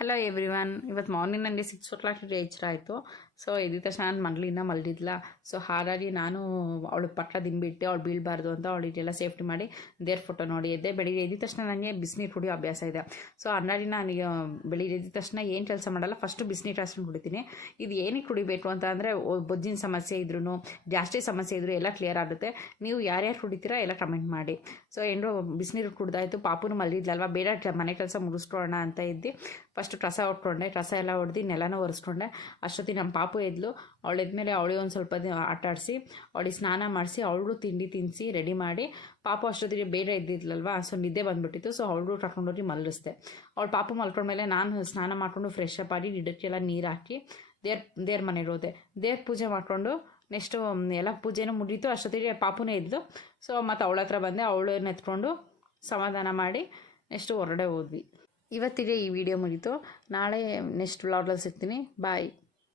Hello everyone. ಇವತ್ತು morning ನನಗೆ 6 o'clock ಎಚ್ಚರ ಆಯಿತು. ಸೊ ಎದ್ದ ತಕ್ಷಣ ನಾನು ಮಗಳಿಂದ ಮಲಗಿದ್ಲ. ಸೊ ಹಾಗಾಗಿ ನಾನು ಅವಳು ಪಕ್ಕ ದಿಂಬಿಟ್ಟು ಅವಳು ಬೀಳಬಾರ್ದು ಅಂತ ಅವಳಿಗೆಲ್ಲ ಸೇಫ್ಟಿ ಮಾಡಿ ದೇವ್ರ ಫೋಟೋ ನೋಡಿ ಎದ್ದೆ. ಬೆಳಿಗ್ಗೆ ಎದ್ದ ತಕ್ಷಣ ನನಗೆ ಬಿಸಿನೀರು ಕುಡಿಯೋ ಅಭ್ಯಾಸ ಇದೆ. ಸೊ ಹಂಗಾಗಿ ನನಗೆ ಬೆಳಿಗ್ಗೆ ಎದ್ದ ತಕ್ಷಣ ಏನು ಕೆಲಸ ಮಾಡಲ್ಲ, ಫಸ್ಟು ಬಿಸಿನೀರು ಹಾಸ್ಕೊಂಡು ಕುಡಿತೀನಿ. ಇದು ಏನಕ್ಕೆ ಕುಡಿಬೇಕು ಅಂತ ಅಂದರೆ ಬೊಜ್ಜಿನ ಸಮಸ್ಯೆ ಇದ್ರೂ ಗ್ಯಾಸ್ಟ್ರಿಕ್ ಸಮಸ್ಯೆ ಇದ್ರೂ ಎಲ್ಲ ಕ್ಲಿಯರ್ ಆಗುತ್ತೆ. ನೀವು ಯಾರ್ಯಾರು ಕುಡಿತೀರಾ ಎಲ್ಲ ಕಮೆಂಟ್ ಮಾಡಿ. ಸೊ ಏನೋ ಬಿಸಿನೀರು ಕುಡ್ದಾಯಿತು. ಪಾಪುನು ಮಲಗಿದ್ಲಲ್ವ, ಬೇಡ ಮನೆ ಕೆಲಸ ಮುಗಿಸ್ಕೊಳ್ಳೋಣ ಅಂತ ಇದ್ದು ಫಸ್ಟು ಕಸ ಹೊಡ್ಕೊಂಡೆ. ಕಸ ಎಲ್ಲ ಹೊಡೆದು ನೆಲನ ಒರೆಸ್ಕೊಂಡೆ. ಅಷ್ಟೊತ್ತಿಗೆ ನಮ್ಮ ಪಾಪು ಎದ್ಲು. ಅವಳು ಎದ್ಮೇಲೆ ಅವಳಿಗೆ ಒಂದು ಸ್ವಲ್ಪ ಆಟ ಆಡಿಸಿ ಅವಳಿಗೆ ಸ್ನಾನ ಮಾಡಿಸಿ ಅವಳು ತಿಂಡಿ ತಿನ್ನಿಸಿ ರೆಡಿ ಮಾಡಿ, ಪಾಪು ಅಷ್ಟೊತ್ತಿಗೆ ಬೇಗ ಎದ್ದಿದ್ಲಲ್ವ, ಸೊ ನಿದ್ದೆ ಬಂದುಬಿಟ್ಟಿತ್ತು. ಸೊ ಅವಳು ಕರ್ಕೊಂಡೋಗಿ ಮಲಗಿಸ್ದೆ. ಅವಳು ಪಾಪು ಮಲ್ಕೊಂಡ್ಮೇಲೆ ನಾನು ಸ್ನಾನ ಮಾಡಿಕೊಂಡು ಫ್ರೆಶ್ ಅಪ್ ಆಗಿ ಗಿಡಕ್ಕೆಲ್ಲ ನೀರು ಹಾಕಿ ದೇವ್ರ ಮನೆಗೆ ಹೋದೆ. ದೇವ್ರ ಪೂಜೆ ಮಾಡಿಕೊಂಡು ನೆಕ್ಸ್ಟು ಎಲ್ಲ ಪೂಜೆನೂ ಮುಗೀತು. ಅಷ್ಟೊತ್ತಿಗೆ ಪಾಪುನೇ ಇದ್ಲು. ಸೊ ಮತ್ತು ಅವಳ ಹತ್ರ ಬಂದೆ. ಅವಳನ್ನ ಎತ್ಕೊಂಡು ಸಮಾಧಾನ ಮಾಡಿ ನೆಕ್ಸ್ಟು ಹೊರಗಡೆ ಹೋದ್ವಿ. ಇವತ್ತಿಗೆ ಈ ವಿಡಿಯೋ ಮುಗೀತು. ನಾಳೆ ನೆಕ್ಸ್ಟ್ ವ್ಲಾಗಲ್ಲಿ ಸಿಗ್ತೀನಿ. ಬಾಯ್.